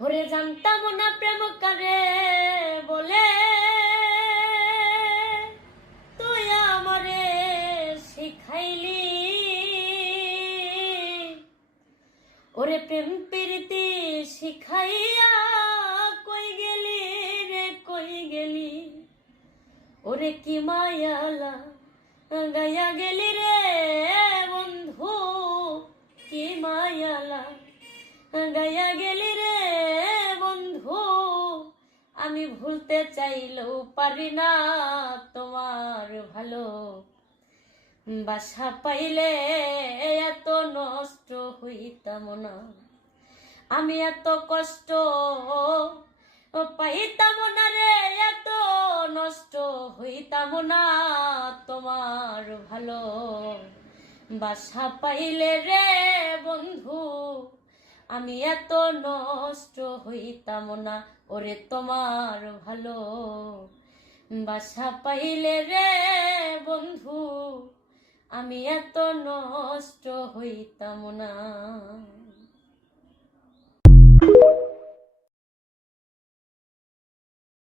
ওরে জানতাম না প্রেম কারে বলে, তুই আমারে শিখাইলি। ওরে প্রেম প্রীতি শিখাইয়া কই গেলি রে কই গেলি, ওরে কি মায়ালা গায়া গেলি রে বন্ধু, কি মায়ালা গায়া গেলি রে বন্ধু। আমি ভুলতে চাইলেও পারি না তোমার ভালো বাসা পাইলে এত নষ্ট হইতাম না, আমি এত কষ্ট পাইতাম না রে, এত নষ্ট হইতাম না তোমার ভালো বাসা পাইলে রে বন্ধু। আমি এত নষ্ট হইতাম না ওরে তোমার ভালো বাসা পাইলে রে বন্ধু, আমি এত নষ্ট হইতাম না।